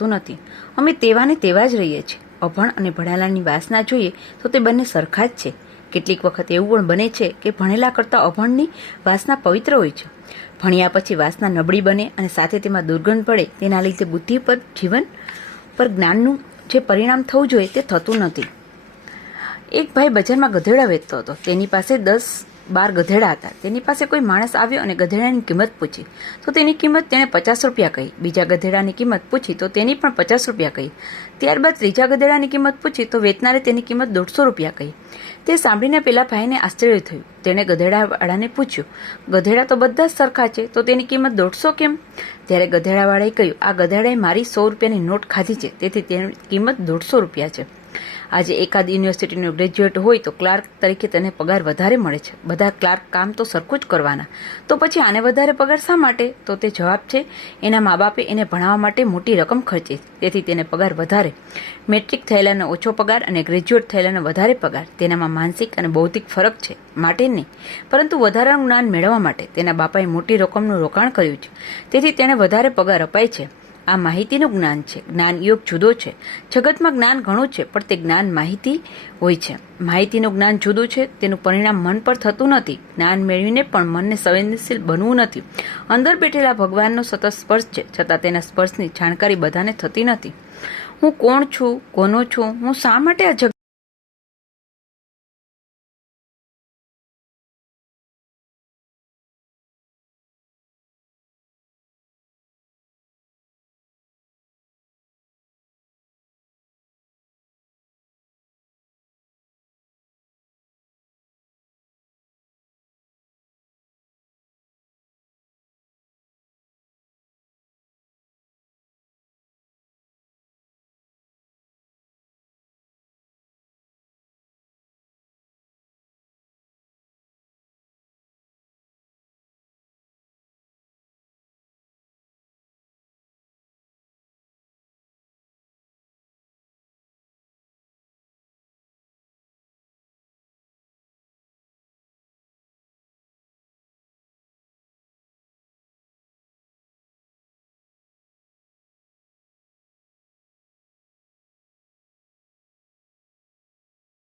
નથી। અમે તેવાને તેવા જ રહીએ છીએ। અભણ અને ભણેલાની વાસના જોઈએ તો તે બંને સરખા જ છે। કેટલીક વખત એવું પણ બને છે કે ભણેલા કરતાં અભણની વાસના પવિત્ર હોય છે। ભણ્યા પછી વાસના નબળી બને અને સાથે તેમાં દુર્ગંધ પડે, તેના લીધે બુદ્ધિ પર, જીવન પર જ્ઞાનનું જે પરિણામ થવું જોઈએ તે થતું નથી। એક ભાઈ બજારમાં ગધેડા વેચતો હતો। તેની પાસે 10-12 ગધેડા હતા। તેની પાસે કોઈ માણસ આવ્યો અને ગધેડાની કિંમત પૂછી તો તેની કિંમત તેણે 50 રૂપિયા કહી। બીજા ગધેડાની કિંમત પૂછી તો તેની પણ 50 રૂપિયા કહી। ત્યારબાદ ત્રીજા ગધેડાની કિંમત પૂછી તો વેચનારે તેની કિંમત 150 રૂપિયા કહી। તે સાંભળીને પેલા ભાઈને આશ્ચર્ય થયું। તેણે ગધેડાવાળાને પૂછ્યું, ગધેડા તો બધા જ સરખા છે, તો તેની કિંમત 150 કેમ? ત્યારે ગધેડાવાળાએ કહ્યું, આ ગધેડાએ મારી 100 રૂપિયાની નોટ ખાધી છે, તેથી તેની કિંમત 150 રૂપિયા છે। આજે એકાદ યુનિવર્સિટીનો ગ્રેજ્યુએટ હોય તો ક્લાર્ક તરીકે તેને પગાર વધારે મળે છે। બધા ક્લાર્ક કામ તો સરખું જ કરવાના, તો પછી આને વધારે પગાર શા માટે? તો તે જવાબ છે, એના મા બાપે એને ભણાવવા માટે મોટી રકમ ખર્ચી, તેથી તેને પગાર વધારે। મેટ્રિક થયેલાનો ઓછો પગાર અને ગ્રેજ્યુએટ થયેલાનો વધારે પગાર, તેનામાં માનસિક અને બૌદ્ધિક ફરક છે માટે નહીં, પરંતુ વધારાનું જ્ઞાન મેળવવા માટે તેના બાપાએ મોટી રકમનું રોકાણ કર્યું છે, તેથી તેને વધારે પગાર અપાય છે। આ માહિતીનું જ્ઞાન છે। જ્ઞાન યોગ જુદો છે। જગતમાં જ્ઞાન ઘણું છે, પણ તે જ્ઞાન માહિતી હોય છે। માહિતીનું જ્ઞાન જુદું છે, તેનું પરિણામ મન પર થતું નથી। જ્ઞાન મેળવીને પણ મનને સંવેદનશીલ બનવું નથી। અંદર બેઠેલા ભગવાનનો સતત સ્પર્શ છે, છતાં તેના સ્પર્શની જાણકારી બધાને થતી નથી। હું કોણ છું, કોનો છું, હું શા માટે આ